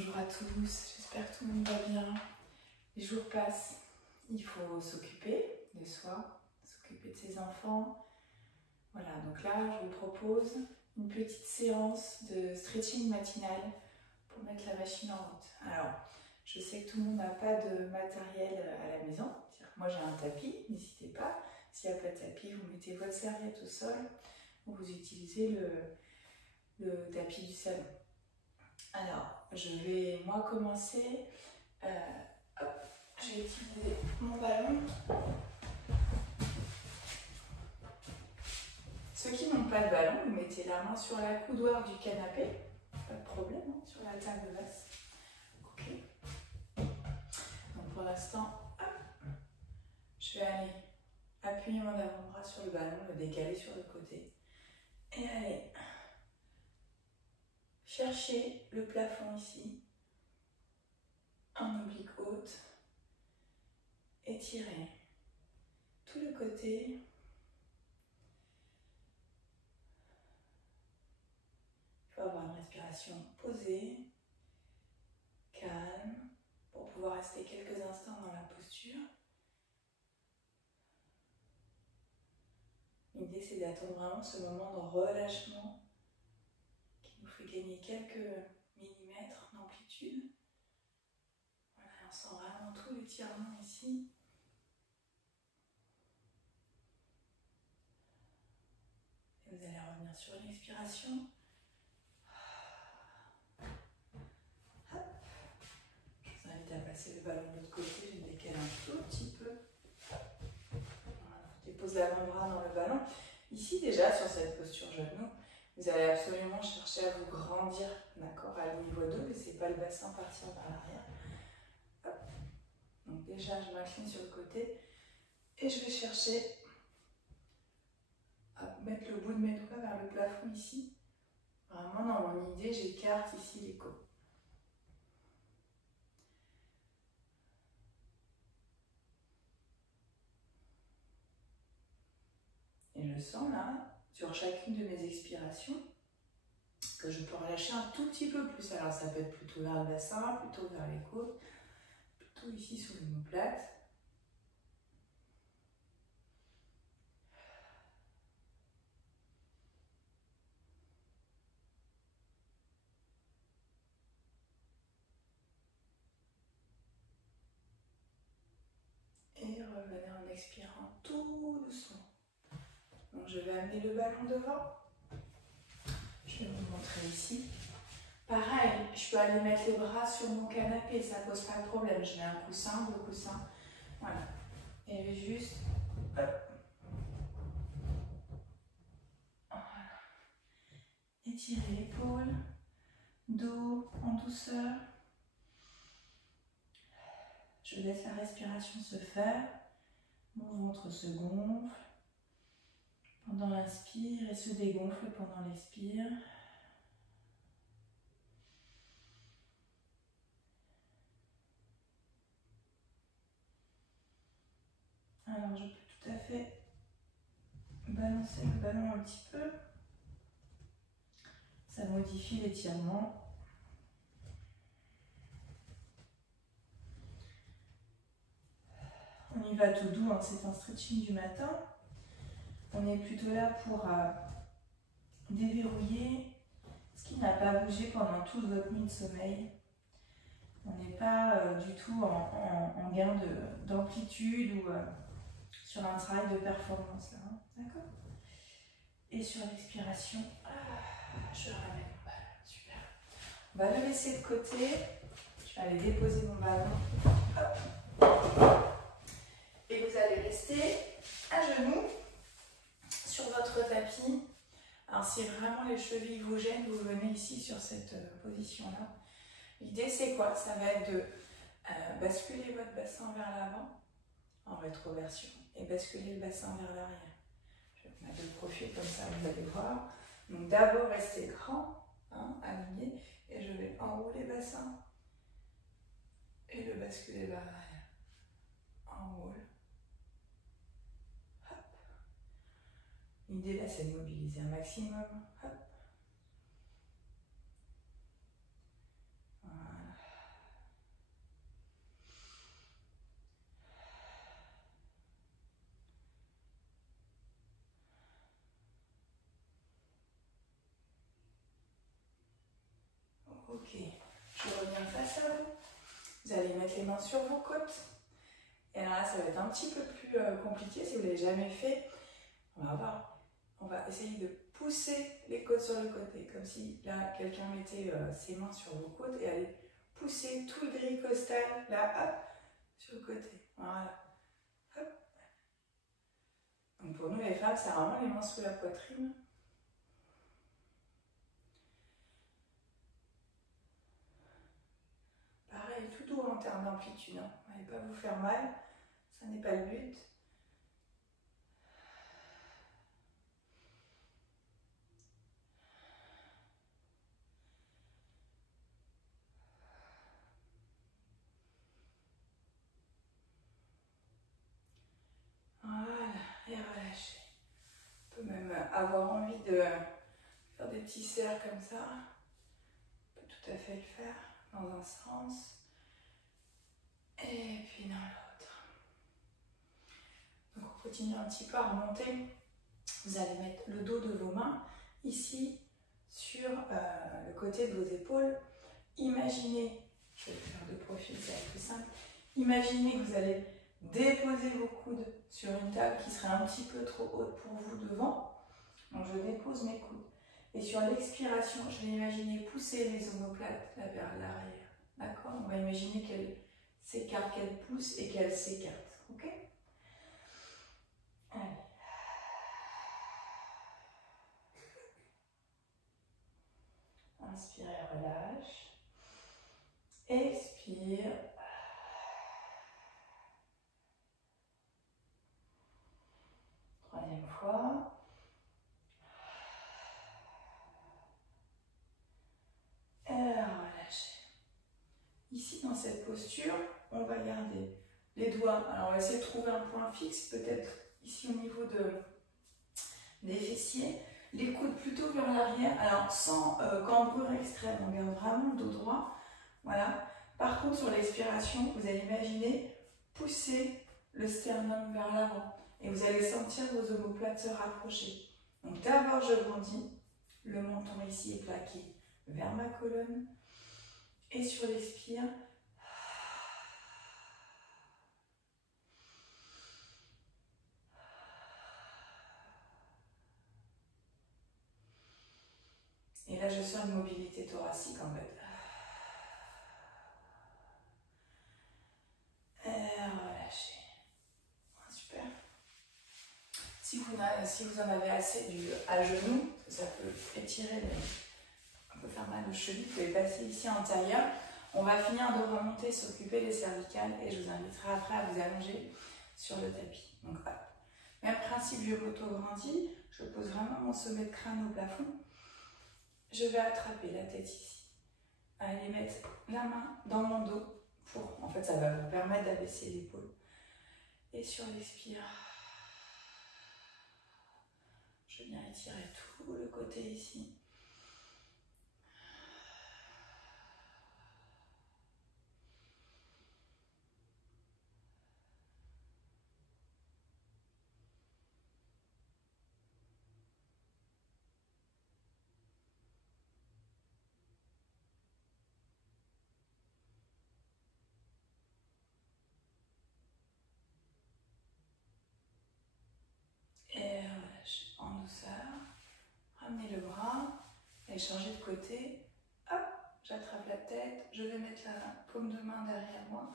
Bonjour à tous, j'espère que tout le monde va bien. Les jours passent, il faut s'occuper de soi, s'occuper de ses enfants. Voilà, donc là je vous propose une petite séance de stretching matinal pour mettre la machine en route. Alors, je sais que tout le monde n'a pas de matériel à la maison. Moi j'ai un tapis, n'hésitez pas. S'il n'y a pas de tapis, vous mettez votre serviette au sol ou vous utilisez le tapis du salon. Alors, je vais moi commencer. Je vais utiliser mon ballon. Ceux qui n'ont pas de ballon, vous mettez la main sur la coudoir du canapé. Pas de problème, hein, sur la table basse. Ok. Donc pour l'instant, je vais aller appuyer mon avant-bras sur le ballon, le décaler sur le côté. Et aller chercher le plafond ici. En oblique haute. Étirer tout le côté. Il faut avoir une respiration posée, calme, pour pouvoir rester quelques instants dans la posture. L'idée, c'est d'attendre vraiment ce moment de relâchement qui nous fait gagner quelques millimètres d'amplitude. Voilà, on sent vraiment tout l'étirement ici. Et vous allez revenir sur l'expiration. Je vous invite à passer le ballon de l'autre côté, je le décale un tout petit peu. Voilà, je dépose l'avant-bras dans le ballon. Ici déjà, sur cette posture genou, vous allez absolument chercher à vous grandir, d'accord, à niveau 2, laissez pas le bassin partir vers l'arrière. Donc déjà, je m'incline sur le côté et je vais chercher à mettre le bout de mes doigts vers le plafond ici. Vraiment, dans mon idée, j'écarte ici les côtes. Et je sens là, sur chacune de mes expirations, que je peux relâcher un tout petit peu plus. Alors ça peut être plutôt vers le bassin, plutôt vers les côtes, plutôt ici sous l'omoplate. Et revenez en expirant tout doucement. Donc je vais amener le ballon devant. Je vais vous montrer ici. Pareil, je peux aller mettre les bras sur mon canapé, ça pose pas de problème. Je mets un coussin, deux coussins. Voilà. Et je vais juste... Hop. Voilà. Étirer l'épaule, dos en douceur. Je laisse la respiration se faire. Mon ventre se gonfle pendant l'inspire et se dégonfle pendant l'expire. Alors je peux tout à fait balancer le ballon un petit peu. Ça modifie l'étirement. On y va tout doux, hein, c'est un stretching du matin. On est plutôt là pour déverrouiller ce qui n'a pas bougé pendant toute votre nuit de sommeil. On n'est pas du tout en gain d'amplitude ou sur un travail de performance. Hein, d'accord ? Et sur l'expiration, je ramène mon ballon. Super. On va le laisser de côté. Je vais aller déposer mon ballon. Hop. Et vous allez rester à genoux sur votre tapis. Alors si vraiment les chevilles vous gênent, vous venez ici sur cette position-là. L'idée c'est quoi? Ça va être de basculer votre bassin vers l'avant en rétroversion et basculer le bassin vers l'arrière. Je vais mettre le profil comme ça, vous allez voir. Donc d'abord rester grand, hein, aligné, et je vais enrouler le bassin et le basculer vers l'arrière. Enroule. L'idée là, c'est de mobiliser un maximum. Hop. Voilà. Ok, je reviens face à vous. Vous allez mettre les mains sur vos côtes. Et alors là, ça va être un petit peu plus compliqué si vous ne l'avez jamais fait. On va voir. On va essayer de pousser les côtes sur le côté, comme si là, quelqu'un mettait ses mains sur vos côtes et allait pousser tout le gris costal, là, hop, sur le côté. Voilà. Hop. Donc pour nous, les femmes, c'est vraiment les mains sous la poitrine. Pareil, tout doux en termes d'amplitude. Hein. Vous n'allez pas vous faire mal, ça n'est pas le but. Voilà, et relâchez. On peut même avoir envie de faire des petits cercles comme ça. On peut tout à fait le faire dans un sens et puis dans l'autre. Donc on continue un petit peu à remonter. Vous allez mettre le dos de vos mains ici sur le côté de vos épaules. Imaginez, je vais le faire de profil, c'est la plus simple. Imaginez que vous allez déposer vos coudes sur une table qui serait un petit peu trop haute pour vous devant. Donc je dépose mes coudes. Et sur l'expiration, je vais imaginer pousser les omoplates là vers l'arrière. D'accord? On va imaginer qu'elles s'écartent, qu'elles poussent et qu'elles s'écartent. Ok? Allez. Inspire et relâche. Expire. Troisième fois. Et relâchez. Ici, dans cette posture, on va garder les doigts. Alors, on va essayer de trouver un point fixe, peut-être ici au niveau des fessiers. Les coudes plutôt vers l'arrière, alors sans cambrure extrême, on garde vraiment le dos droit. Voilà. Par contre, sur l'expiration, vous allez imaginer pousser le sternum vers l'avant et vous allez sentir vos omoplates se rapprocher. Donc d'abord, je grandis, le menton ici est plaqué vers ma colonne et sur l'expire, et là, je sens une mobilité thoracique en fait. Et relâchez. Super. Si vous en avez assez à genoux, ça peut étirer, un peu faire mal aux chevilles, vous pouvez passer ici à l'intérieur. On va finir de remonter, s'occuper des cervicales et je vous inviterai après à vous allonger sur le tapis. Donc hop. Même principe, je m'auto-grandis, je pose vraiment mon sommet de crâne au plafond. Je vais attraper la tête ici. Allez mettre la main dans mon dos pour, en fait, ça va vous permettre d'abaisser l'épaule. Et sur l'expire, je viens étirer tout le côté ici. Et relâche en douceur. Ramenez le bras et changez de côté. Hop, j'attrape la tête. Je vais mettre la paume de main derrière moi,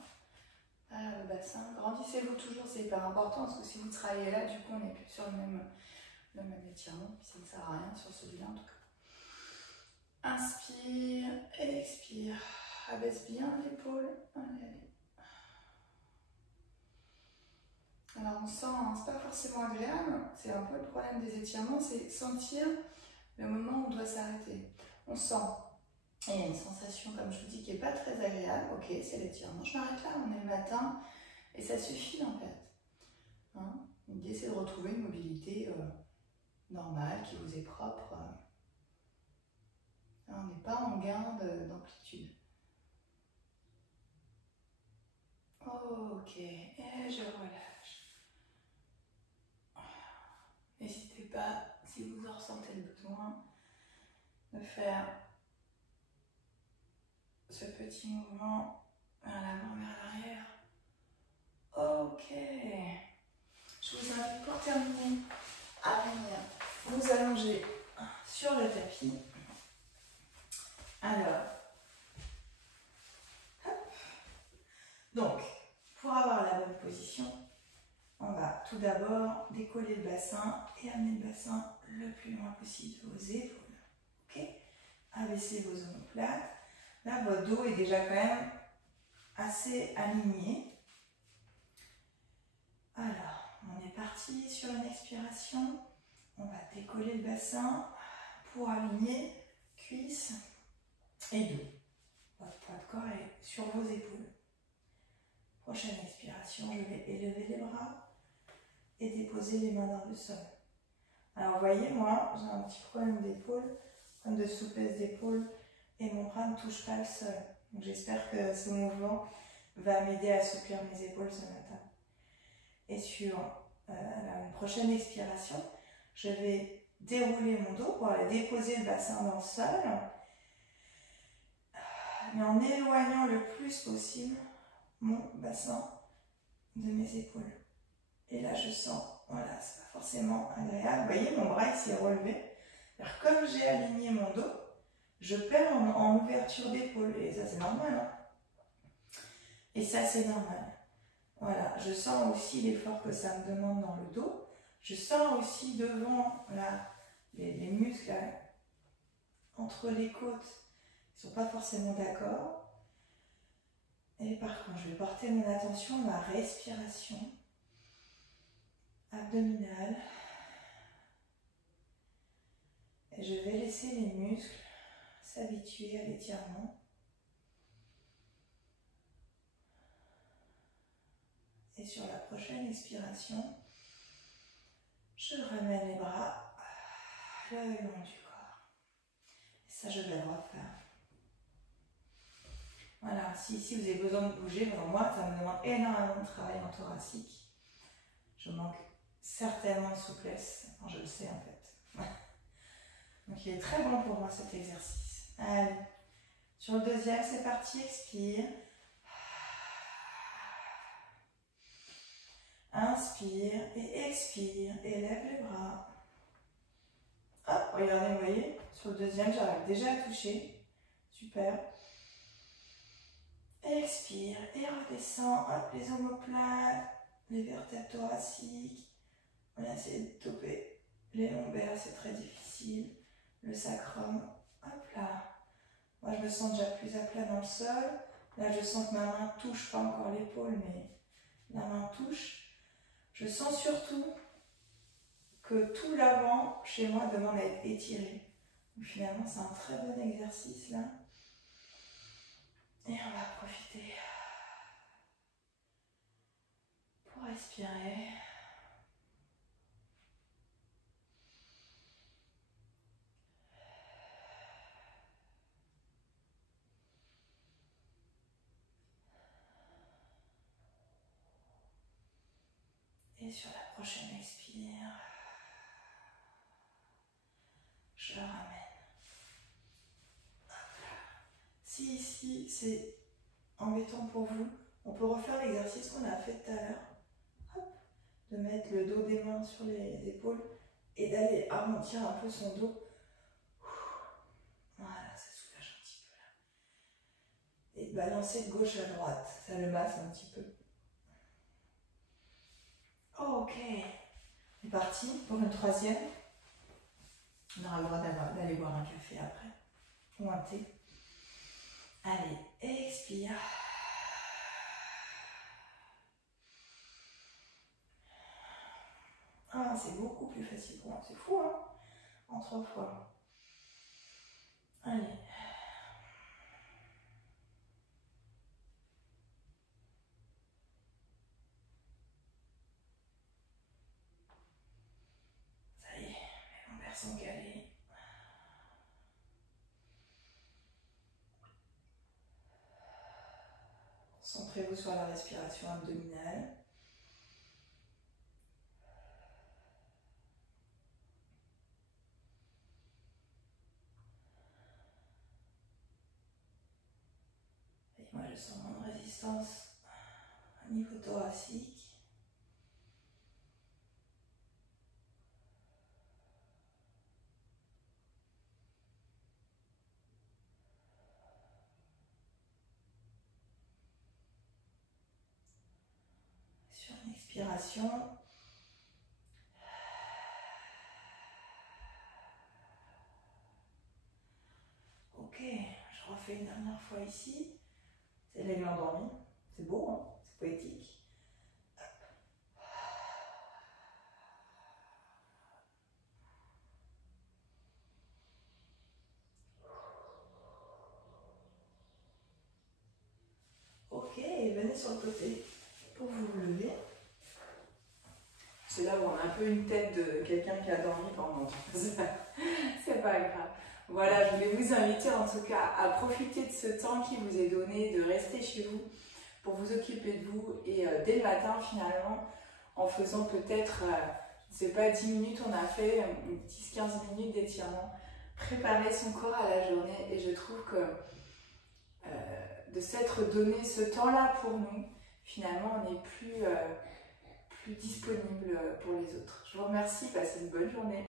derrière le bassin. Grandissez-vous toujours, c'est hyper important parce que si vous travaillez là, du coup, on n'est plus sur le même étirement. Ça ne sert à rien sur celui-là en tout cas. Inspire, expire. Abaisse bien l'épaule. Allez, allez. Alors on sent, hein, c'est pas forcément agréable, c'est un peu le problème des étirements, c'est sentir le moment où on doit s'arrêter. On sent, et il y a une sensation, comme je vous dis, qui n'est pas très agréable. Ok, c'est l'étirement, je m'arrête là, on est le matin, et ça suffit en fait. Hein, l'idée c'est de retrouver une mobilité normale, qui vous est propre. On n'est pas en gain d'amplitude. Ok, et je relâche. N'hésitez pas, si vous en ressentez le besoin, de faire ce petit mouvement vers l'avant, vers l'arrière. Ok. Je vous invite pour terminer à venir vous allonger sur le tapis. Alors, hop. Donc, pour avoir la bonne position, on va tout d'abord décoller le bassin et amener le bassin le plus loin possible de vos épaules. Ok? Abaissez vos omoplates. Là, votre dos est déjà quand même assez aligné. Alors, on est parti sur une expiration. On va décoller le bassin pour aligner cuisses et dos. Votre poids de corps est sur vos épaules. Prochaine expiration, je vais élever les bras et déposer les mains dans le sol. Alors, vous voyez, moi, j'ai un petit problème d'épaule, problème de souplesse d'épaule, et mon bras ne touche pas le sol. Donc, j'espère que ce mouvement va m'aider à assouplir mes épaules ce matin. Et sur la prochaine expiration, je vais dérouler mon dos pour aller déposer le bassin dans le sol, mais en éloignant le plus possible mon bassin de mes épaules. Et là, je sens, voilà, c'est pas forcément agréable. Vous voyez, mon bras il s'est relevé. Alors, comme j'ai aligné mon dos, je perds en ouverture d'épaule. Et ça, c'est normal. Hein, et ça, c'est normal. Voilà, je sens aussi l'effort que ça me demande dans le dos. Je sens aussi devant là, les muscles là, entre les côtes, ils ne sont pas forcément d'accord. Et par contre, je vais porter mon attention à ma respiration abdominale. Et je vais laisser les muscles s'habituer à l'étirement. Et sur la prochaine expiration, je ramène les bras le long du corps. Et ça, je vais le refaire. Voilà, si vous avez besoin de bouger, pour moi, ça me demande énormément de travail en thoracique. Je manque certainement de souplesse. Enfin, je le sais en fait. Donc il est très bon pour moi cet exercice. Allez, sur le deuxième, c'est parti, expire. Inspire et expire, élève les bras. Hop, regardez, vous voyez, sur le deuxième, j'arrive déjà à toucher. Super. Expire et redescend, hop, les omoplates, les vertèbres thoraciques. On va essayer de toper les lombaires, c'est très difficile. Le sacrum, hop là. Moi, je me sens déjà plus à plat dans le sol. Là, je sens que ma main touche, pas encore l'épaule, mais la main touche. Je sens surtout que tout l'avant, chez moi, demande à être étiré. Donc, finalement, c'est un très bon exercice, là. Et on va profiter pour respirer. Et sur la prochaine expire, je le ramène. Si ici c'est embêtant pour vous, on peut refaire l'exercice qu'on a fait tout à l'heure. De mettre le dos des mains sur les épaules et d'aller arrondir un peu son dos. Voilà, ça soulage un petit peu là. Et de balancer de gauche à droite, ça le masse un petit peu. Ok, c'est parti pour une troisième. On aura le droit d'aller boire un café après, ou un thé. Allez, expire. Ah, c'est beaucoup plus facile pour moi, c'est fou, hein, en 3 fois. Allez. Ça y est, mes lombaires sont calés. Concentrez-vous sur la respiration abdominale. Et moi, je sens moins de résistance au niveau thoracique. Sur une expiration, ok, je refais une dernière fois ici. C'est l'aigle endormi, c'est beau, hein, c'est poétique. Ok, venez sur le côté pour vous lever. C'est là où on a un peu une tête de quelqu'un qui a dormi pendant longtemps. C'est pas grave. Voilà, je voulais vous inviter en tout cas à profiter de ce temps qui vous est donné, de rester chez vous pour vous occuper de vous. Et dès le matin, finalement, en faisant peut-être, je ne sais pas, 10 minutes, on a fait 10-15 minutes d'étirement, préparer son corps à la journée. Et je trouve que de s'être donné ce temps-là pour nous, finalement, on est plus disponible pour les autres. Je vous remercie, passez une bonne journée.